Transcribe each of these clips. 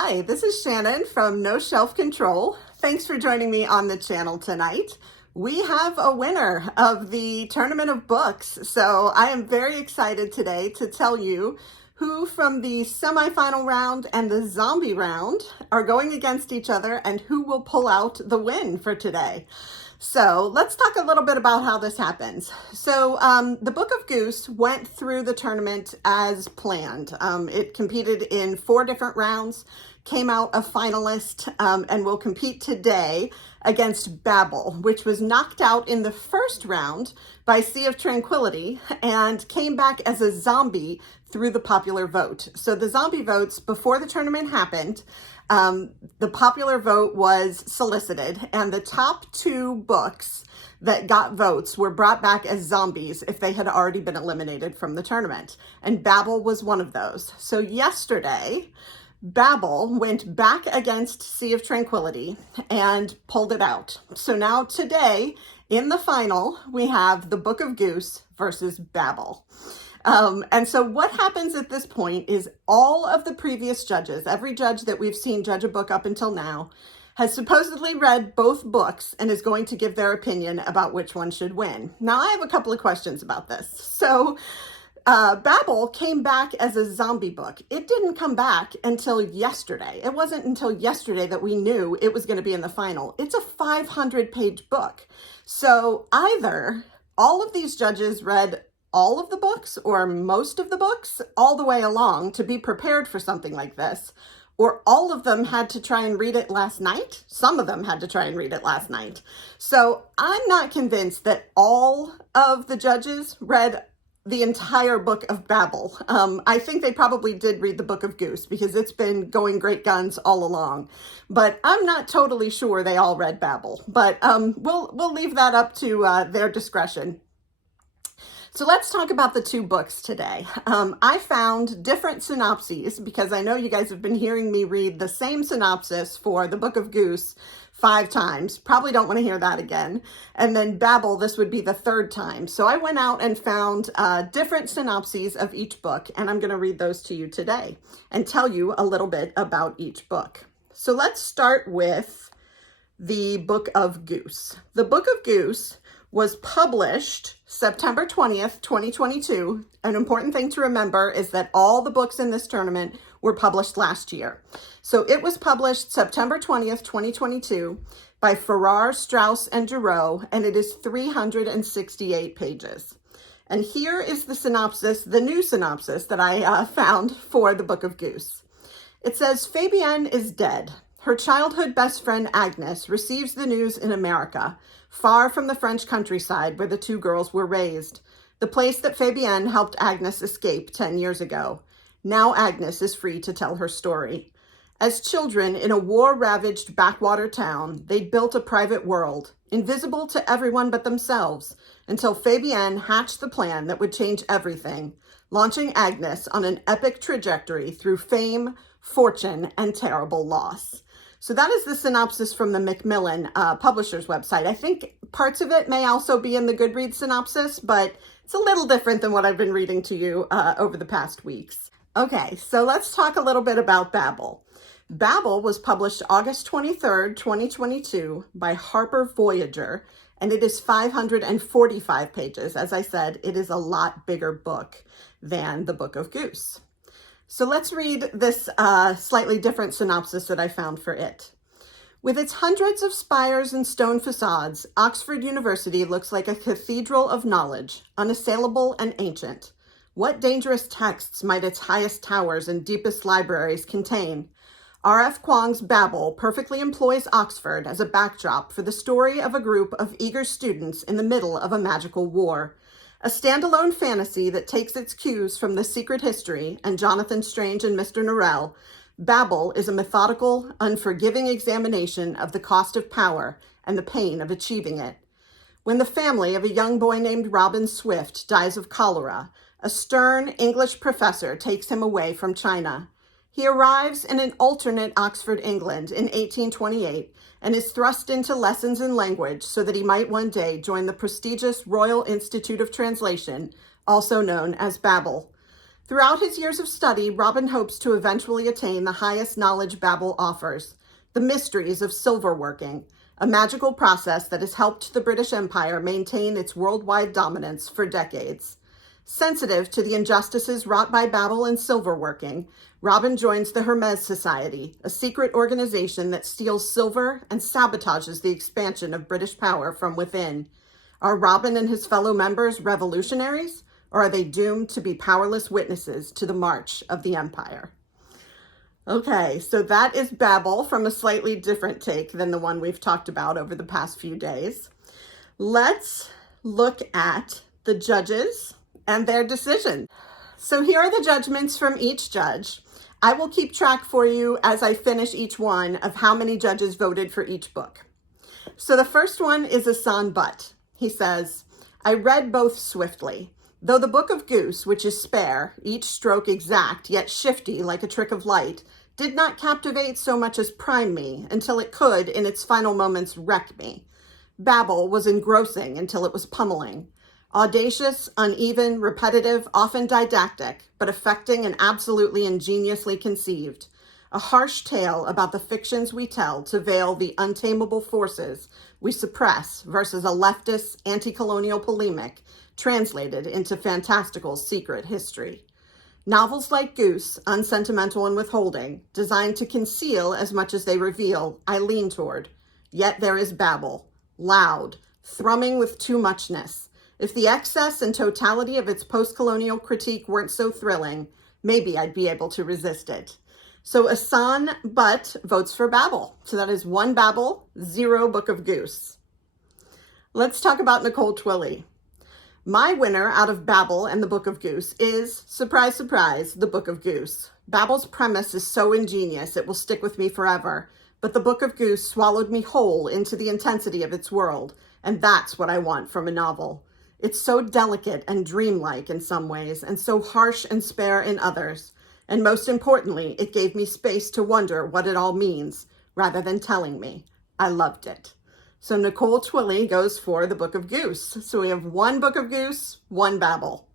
Hi, this is Shannon from No Shelf Control. Thanks for joining me on the channel tonight. We have a winner of the Tournament of Books, so I am very excited today to tell you who from the semifinal round and the zombie round are going against each other and who will pull out the win for today. So let's talk a little bit about how this happens. So the Book of Goose went through the tournament as planned. It competed in 4 different rounds, came out a finalist, and will compete today against Babel, which was knocked out in the first round by Sea of Tranquility and came back as a zombie through the popular vote. So the zombie votes before the tournament happened, the popular vote was solicited, and the top 2 books that got votes were brought back as zombies if they had already been eliminated from the tournament. And Babel was one of those. So yesterday, Babel went back against Sea of Tranquility and pulled it out. So now today, in the final, we have the Book of Goose versus Babel. And so what happens at this point is all of the previous judges, every judge that we've seen judge a book up until now, has supposedly read both books and is going to give their opinion about which one should win. Now, I have a couple of questions about this. So Babel came back as a zombie book. It didn't come back until yesterday. It wasn't until yesterday that we knew it was going to be in the final. It's a 500-page book. So either all of these judges read all of the books or most of the books all the way along to be prepared for something like this, or all of them had to try and read it last night. Some of them had to try and read it last night. So I'm not convinced that all of the judges read the entire Book of Babel. I think they probably did read the Book of Goose because it's been going great guns all along, but I'm not totally sure they all read Babel, but we'll leave that up to their discretion. So let's talk about the 2 books today. I found different synopses because I know you guys have been hearing me read the same synopsis for the Book of Goose 5 times. Probably don't want to hear that again. And then Babel, this would be the 3rd time. So I went out and found different synopses of each book, and I'm going to read those to you today and tell you a little bit about each book. So let's start with the Book of Goose. The Book of Goose was published September 20th, 2022. An important thing to remember is that all the books in this tournament were published last year. So it was published September 20th, 2022 by Farah, Straus, and Giroux, and it is 368 pages. And here is the synopsis, the new synopsis that I found for the Book of Goose. It says, Fabienne is dead. Her childhood best friend Agnes receives the news in America, far from the French countryside where the 2 girls were raised, the place that Fabienne helped Agnes escape 10 years ago. Now Agnes is free to tell her story. As children in a war-ravaged backwater town, they'd built a private world, invisible to everyone but themselves, until Fabienne hatched the plan that would change everything, launching Agnes on an epic trajectory through fame, fortune, and terrible loss. So that is the synopsis from the Macmillan publisher's website. I think parts of it may also be in the Goodreads synopsis, but it's a little different than what I've been reading to you over the past weeks. Okay, so let's talk a little bit about Babel. Babel was published August 23rd, 2022 by Harper Voyager, and it is 545 pages. As I said, it is a lot bigger book than the Book of Goose. So let's read this slightly different synopsis that I found for it. With its hundreds of spires and stone facades, Oxford University looks like a cathedral of knowledge, unassailable and ancient. What dangerous texts might its highest towers and deepest libraries contain? R.F. Kuang's Babel perfectly employs Oxford as a backdrop for the story of a group of eager students in the middle of a magical war. A standalone fantasy that takes its cues from The Secret History and Jonathan Strange and Mr. Norrell, Babel is a methodical, unforgiving examination of the cost of power and the pain of achieving it. When the family of a young boy named Robin Swift dies of cholera, a stern English professor takes him away from China. He arrives in an alternate Oxford, England in 1828 and is thrust into lessons in language so that he might one day join the prestigious Royal Institute of Translation, also known as Babel. Throughout his years of study, Robin hopes to eventually attain the highest knowledge Babel offers, the mysteries of silverworking, a magical process that has helped the British Empire maintain its worldwide dominance for decades. Sensitive to the injustices wrought by Babel in silverworking, Robin joins the Hermes Society, a secret organization that steals silver and sabotages the expansion of British power from within. Are Robin and his fellow members revolutionaries, or are they doomed to be powerless witnesses to the march of the empire? Okay, so that is Babel from a slightly different take than the one we've talked about over the past few days. Let's look at the judges and their decision. So here are the judgments from each judge. I will keep track for you as I finish each one of how many judges voted for each book. So the first one is Ahsan Butt. He says, I read both swiftly. Though the Book of Goose, which is spare, each stroke exact, yet shifty like a trick of light, did not captivate so much as prime me until it could, in its final moments, wreck me. Babel was engrossing until it was pummeling. Audacious, uneven, repetitive, often didactic, but affecting and absolutely ingeniously conceived. A harsh tale about the fictions we tell to veil the untamable forces we suppress versus a leftist, anti-colonial polemic translated into fantastical secret history. Novels like Goose, unsentimental and withholding, designed to conceal as much as they reveal, I lean toward. Yet there is Babel, loud, thrumming with too muchness. If the excess and totality of its post-colonial critique weren't so thrilling, maybe I'd be able to resist it. So Ahsan Butt votes for Babel. So that is 1 Babel, 0 Book of Goose. Let's talk about Nicole Twilley. My winner out of Babel and the Book of Goose is, surprise, surprise, the Book of Goose. Babel's premise is so ingenious it will stick with me forever, but the Book of Goose swallowed me whole into the intensity of its world, and that's what I want from a novel. It's so delicate and dreamlike in some ways, and so harsh and spare in others. And most importantly, it gave me space to wonder what it all means, rather than telling me. I loved it. So Nicole Twilley goes for the Book of Goose. So we have 1 Book of Goose, 1 Babel.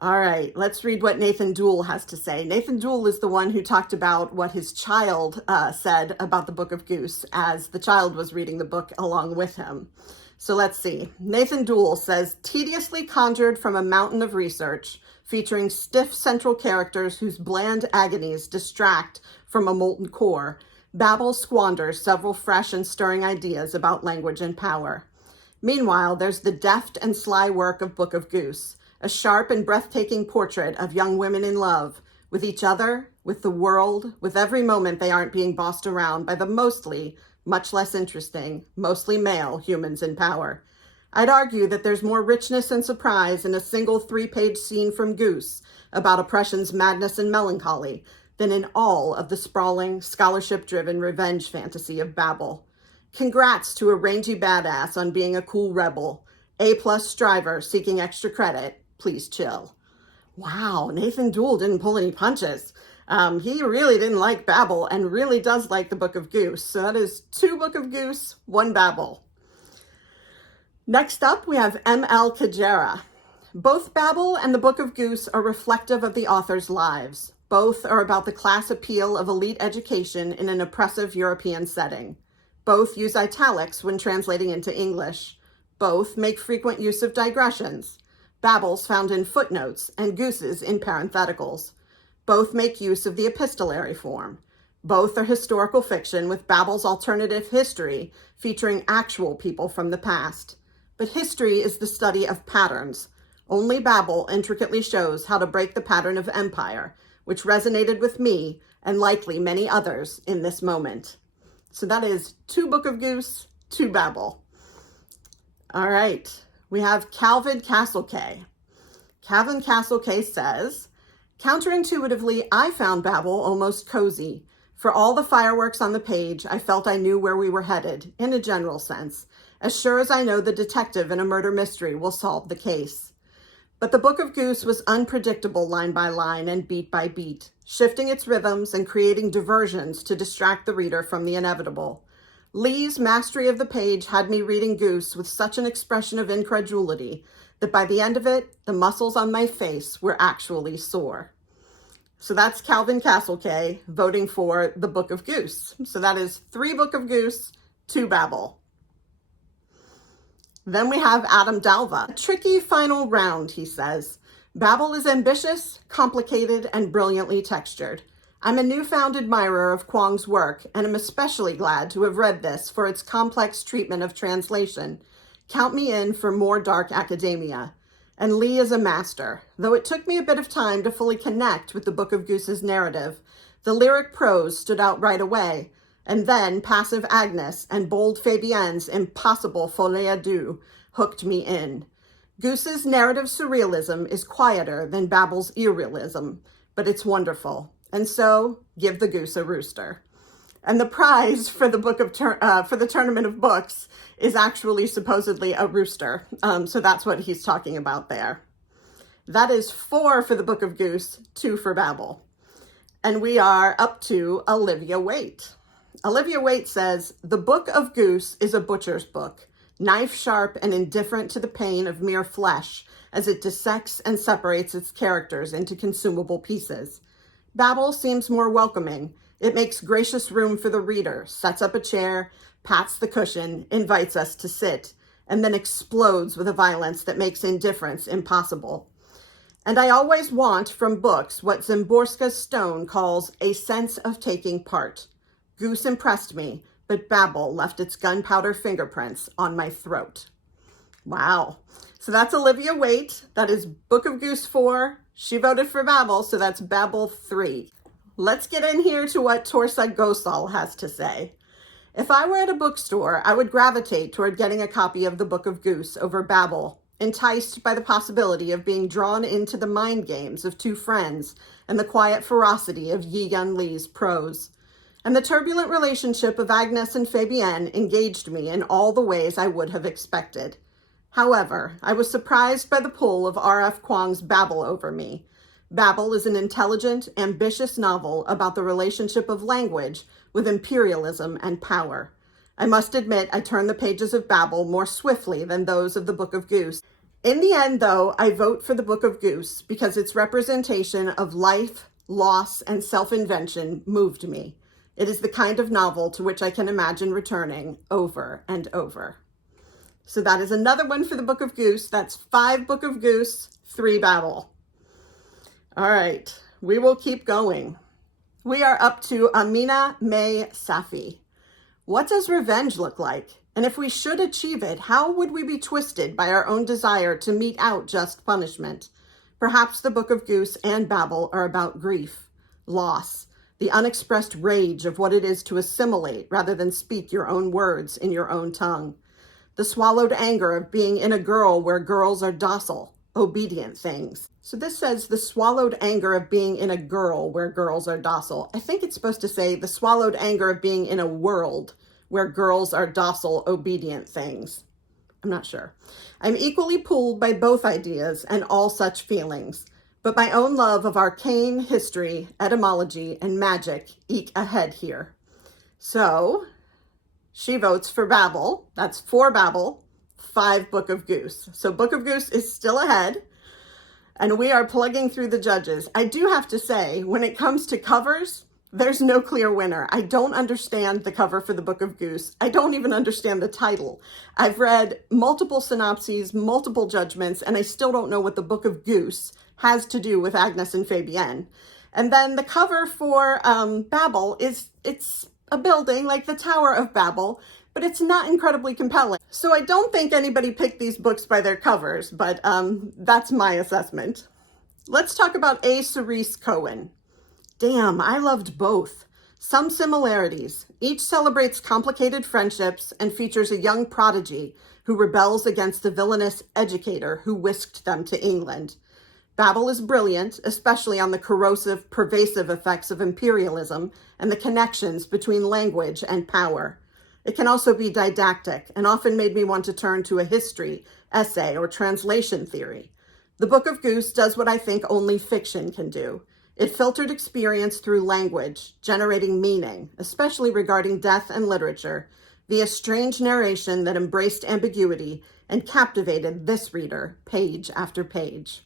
All right, let's read what Nathan Deuel has to say. Nathan Deuel is the one who talked about what his child said about the Book of Goose as the child was reading the book along with him. So let's see. Nathan Deuel says, tediously conjured from a mountain of research, featuring stiff central characters whose bland agonies distract from a molten core, Babel squanders several fresh and stirring ideas about language and power. Meanwhile, there's the deft and sly work of Book of Goose, a sharp and breathtaking portrait of young women in love, with each other, with the world, with every moment they aren't being bossed around by the mostly, much less interesting, mostly male humans in power. I'd argue that there's more richness and surprise in a single 3-page scene from Goose about oppression's madness and melancholy than in all of the sprawling, scholarship-driven revenge fantasy of Babel. Congrats to a rangy badass on being a cool rebel. A-plus striver seeking extra credit. Please chill. Wow, Nathan Deuel didn't pull any punches. He really didn't like Babel and really does like the Book of Goose. So that is 2 Book of Goose, 1 Babel. Next up, we have M.L. Kejera. Both Babel and the Book of Goose are reflective of the author's lives. Both are about the class appeal of elite education in an oppressive European setting. Both use italics when translating into English. Both make frequent use of digressions. Babel's found in footnotes and Goose's in parentheticals. Both make use of the epistolary form. Both are historical fiction with Babel's alternative history featuring actual people from the past. But history is the study of patterns. Only Babel intricately shows how to break the pattern of empire, which resonated with me and likely many others in this moment. So that is 2 Book of Goose, 2 Babel. All right, we have Calvin Kasulke. Calvin Kasulke says, counterintuitively, I found Babel almost cozy. For all the fireworks on the page, I felt I knew where we were headed, in a general sense, as sure as I know the detective in a murder mystery will solve the case. But the Book of Goose was unpredictable line by line and beat by beat, shifting its rhythms and creating diversions to distract the reader from the inevitable. Lee's mastery of the page had me reading Goose with such an expression of incredulity that by the end of it, the muscles on my face were actually sore. So that's Calvin Kasulke voting for the Book of Goose. So that is 3 Book of Goose, 2 Babel. Then we have Adam Dalva. A tricky final round, he says. Babel is ambitious, complicated, and brilliantly textured. I'm a newfound admirer of Kwong's work, and am especially glad to have read this for its complex treatment of translation. Count me in for more dark academia. And Lee is a master. Though it took me a bit of time to fully connect with the Book of Goose's narrative, the lyric prose stood out right away, and then passive Agnes and bold Fabienne's impossible folie à deux hooked me in. Goose's narrative surrealism is quieter than Babel's irrealism, but it's wonderful. And so, give the goose a rooster. And the prize for the for the Tournament of Books is actually supposedly a rooster. So that's what he's talking about there. That is 4 for the Book of Goose, 2 for Babel. And we are up to Olivia Waite. Olivia Waite says, the Book of Goose is a butcher's book, knife sharp and indifferent to the pain of mere flesh as it dissects and separates its characters into consumable pieces. Babel seems more welcoming. It makes gracious room for the reader, sets up a chair, pats the cushion, invites us to sit, and then explodes with a violence that makes indifference impossible. And I always want from books what Szymborska's Stone calls a sense of taking part. Goose impressed me, but Babel left its gunpowder fingerprints on my throat. Wow. So that's Olivia Waite. That is Book of Goose 4. She voted for Babel, so that's Babel 3. Let's get in here to what Torsa Ghosal has to say. If I were at a bookstore, I would gravitate toward getting a copy of the Book of Goose over Babel, enticed by the possibility of being drawn into the mind games of 2 friends and the quiet ferocity of Yi Yun Lee's prose. And the turbulent relationship of Agnes and Fabienne engaged me in all the ways I would have expected. However, I was surprised by the pull of R.F. Kuang's Babel over me. Babel is an intelligent, ambitious novel about the relationship of language with imperialism and power. I must admit I turned the pages of Babel more swiftly than those of the Book of Goose. In the end, though, I vote for the Book of Goose because its representation of life, loss, and self-invention moved me. It is the kind of novel to which I can imagine returning over and over. So that is another one for the Book of Goose. That's 5 Book of Goose, 3 Babel. All right, we will keep going. We are up to Amina May Safi. What does revenge look like? And if we should achieve it, how would we be twisted by our own desire to mete out just punishment? Perhaps the Book of Goose and Babel are about grief, loss, the unexpressed rage of what it is to assimilate rather than speak your own words in your own tongue. The swallowed anger of being in a girl where girls are docile, obedient things. So this says the swallowed anger of being in a girl where girls are docile. I think it's supposed to say the swallowed anger of being in a world where girls are docile, obedient things. I'm not sure. I'm equally pulled by both ideas and all such feelings, but my own love of arcane history, etymology, and magic eke ahead here. So she votes for Babel. That's 4 Babel, 5 Book of Goose. So Book of Goose is still ahead, and we are plugging through the judges. I do have to say, when it comes to covers, there's no clear winner. I don't understand the cover for the Book of Goose. I don't even understand the title. I've read multiple synopses, multiple judgments, and I still don't know what the Book of Goose has to do with Agnes and Fabienne. And then the cover for Babel it's a building like the Tower of Babel, but it's not incredibly compelling. So I don't think anybody picked these books by their covers, but that's my assessment. Let's talk about A. Cerisse Cohen. Damn, I loved both. Some similarities. Each celebrates complicated friendships and features a young prodigy who rebels against the villainous educator who whisked them to England. Babel is brilliant, especially on the corrosive, pervasive effects of imperialism and the connections between language and power. It can also be didactic and often made me want to turn to a history, essay, or translation theory. The Book of Goose does what I think only fiction can do. It filtered experience through language, generating meaning, especially regarding death and literature, via strange narration that embraced ambiguity and captivated this reader page after page.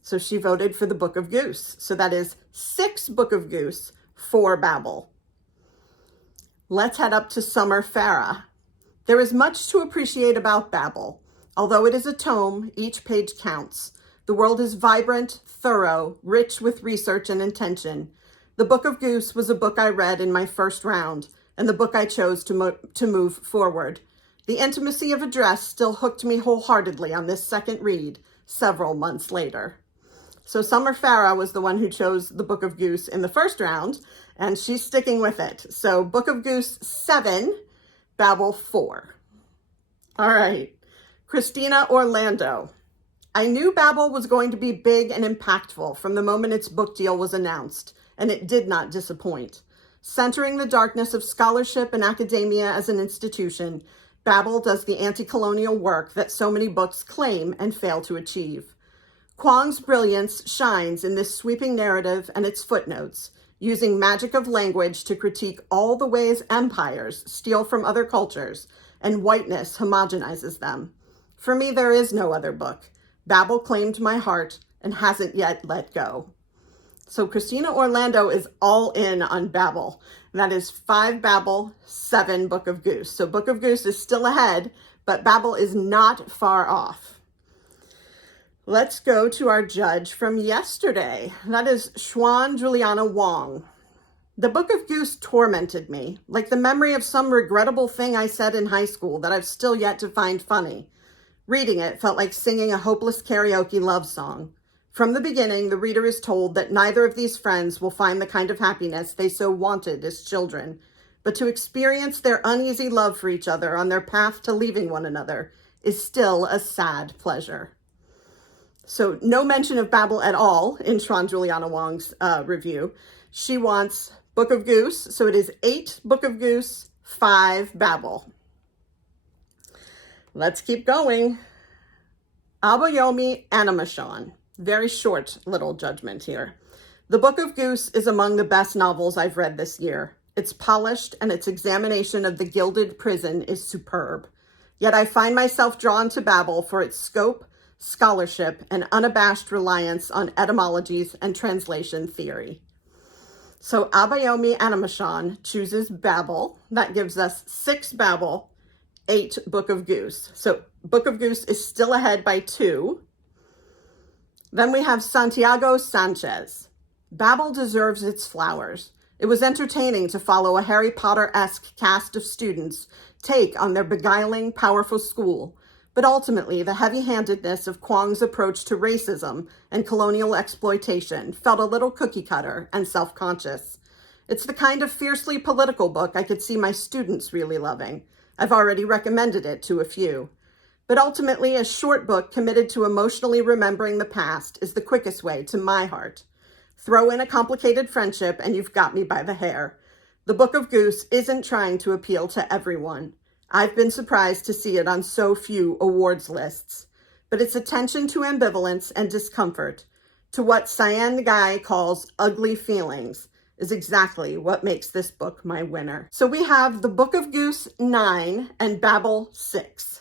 So she voted for the Book of Goose. So that is 6 Book of Goose, 4 Babel. Let's head up to Summer Farah. There is much to appreciate about Babel. Although it is a tome, each page counts. The world is vibrant, thorough, rich with research and intention. The Book of Goose was a book I read in my first round, and the book I chose to move forward. The intimacy of address still hooked me wholeheartedly on this second read several months later. So Summer Farah was the one who chose the Book of Goose in the first round, and she's sticking with it. So Book of Goose 7, Babel 4. All right, Christina Orlando. I knew Babel was going to be big and impactful from the moment its book deal was announced, and it did not disappoint. Centering the darkness of scholarship and academia as an institution, Babel does the anti-colonial work that so many books claim and fail to achieve. Wang's brilliance shines in this sweeping narrative and its footnotes, using magic of language to critique all the ways empires steal from other cultures and whiteness homogenizes them. For me, there is no other book. Babel claimed my heart and hasn't yet let go. So Christina Orlando is all in on Babel. That is 5 Babel, 7 Book of Goose. So Book of Goose is still ahead, but Babel is not far off. Let's go to our judge from yesterday. That is Xuan Juliana Wang. The Book of Goose tormented me, like the memory of some regrettable thing I said in high school that I've still yet to find funny. Reading it felt like singing a hopeless karaoke love song. From the beginning, the reader is told that neither of these friends will find the kind of happiness they so wanted as children, but to experience their uneasy love for each other on their path to leaving one another is still a sad pleasure. So no mention of Babel at all in Xuan Juliana Wang's review. She wants Book of Goose, so it is 8 Book of Goose, 5 Babel. Let's keep going. Abayomi Animashaun. Very short little judgment here. The Book of Goose is among the best novels I've read this year. It's polished and its examination of the gilded prison is superb. Yet I find myself drawn to Babel for its scope, scholarship, and unabashed reliance on etymologies and translation theory. So Abayomi Animashaun chooses Babel. That gives us 6 Babel, 8 Book of Goose. So Book of Goose is still ahead by 2. Then we have Santiago Sanchez. Babel deserves its flowers. It was entertaining to follow a Harry Potter-esque cast of students take on their beguiling, powerful school, but ultimately the heavy-handedness of Wang's approach to racism and colonial exploitation felt a little cookie-cutter and self-conscious. It's the kind of fiercely political book I could see my students really loving. I've already recommended it to a few. But ultimately, a short book committed to emotionally remembering the past is the quickest way to my heart. Throw in a complicated friendship and you've got me by the hair. The Book of Goose isn't trying to appeal to everyone. I've been surprised to see it on so few awards lists. But its attention to ambivalence and discomfort, to what Cyan Guy calls ugly feelings, is exactly what makes this book my winner. So we have the Book of Goose 9 and Babel 6.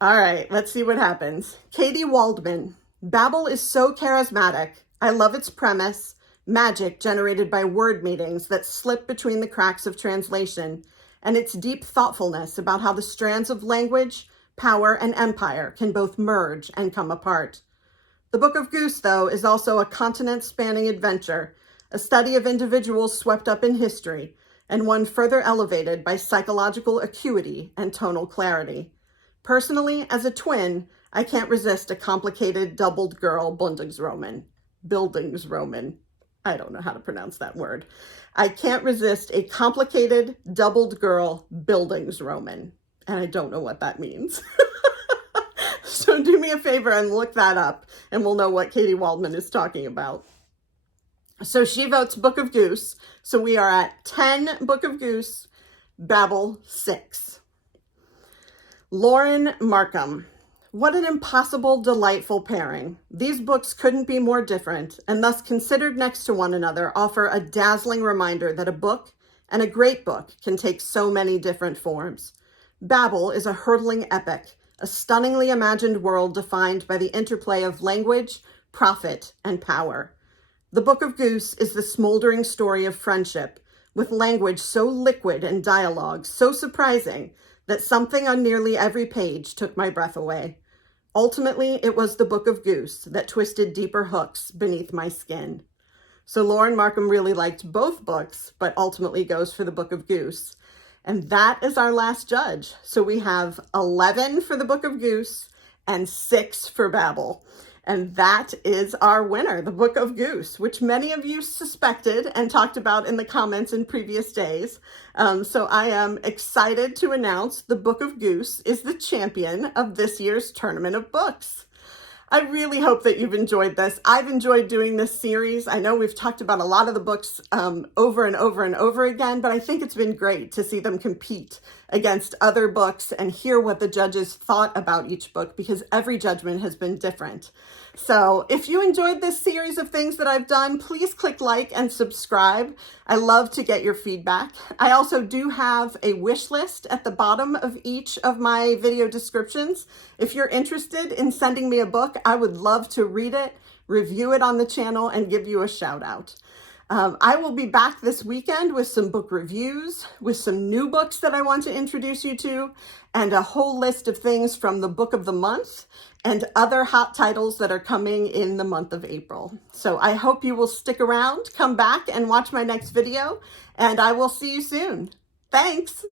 All right, let's see what happens. Katy Waldman. Babel is so charismatic. I love its premise, magic generated by word meetings that slip between the cracks of translation, and its deep thoughtfulness about how the strands of language, power, and empire can both merge and come apart. The Book of Goose, though, is also a continent-spanning adventure, a study of individuals swept up in history, and one further elevated by psychological acuity and tonal clarity. Personally, as a twin, I can't resist a complicated doubled girl Bildungsroman. I don't know how to pronounce that word. I can't resist a complicated doubled girl Bildungsroman. And I don't know what that means. So do me a favor and look that up and we'll know what Katy Waldman is talking about. So she votes Book of Goose. So we are at 10 Book of Goose, Babel 6. Lauren Markham. What an impossible, delightful pairing. These books couldn't be more different, and thus considered next to one another offer a dazzling reminder that a book and a great book can take so many different forms. Babel is a hurtling epic, a stunningly imagined world defined by the interplay of language, profit, and power. The Book of Goose is the smoldering story of friendship, with language so liquid and dialogue so surprising that something on nearly every page took my breath away. Ultimately, it was the Book of Goose that twisted deeper hooks beneath my skin. So Lauren Markham really liked both books, but ultimately goes for the Book of Goose. And that is our last judge. So we have 11 for the Book of Goose and 6 for Babel. And that is our winner, the Book of Goose, which many of you suspected and talked about in the comments in previous days. So I am excited to announce the Book of Goose is the champion of this year's Tournament of Books. I really hope that you've enjoyed this. I've enjoyed doing this series. I know we've talked about a lot of the books over and over and over again, but I think it's been great to see them compete against other books and hear what the judges thought about each book, because every judgment has been different. So if you enjoyed this series of things that I've done, please click like and subscribe. I love to get your feedback. I also do have a wish list at the bottom of each of my video descriptions. If you're interested in sending me a book, I would love to read it, review it on the channel, and give you a shout out. I will be back this weekend with some book reviews, with some new books that I want to introduce you to, and a whole list of things from the book of the month and other hot titles that are coming in the month of April. So I hope you will stick around, come back and watch my next video, and I will see you soon. Thanks.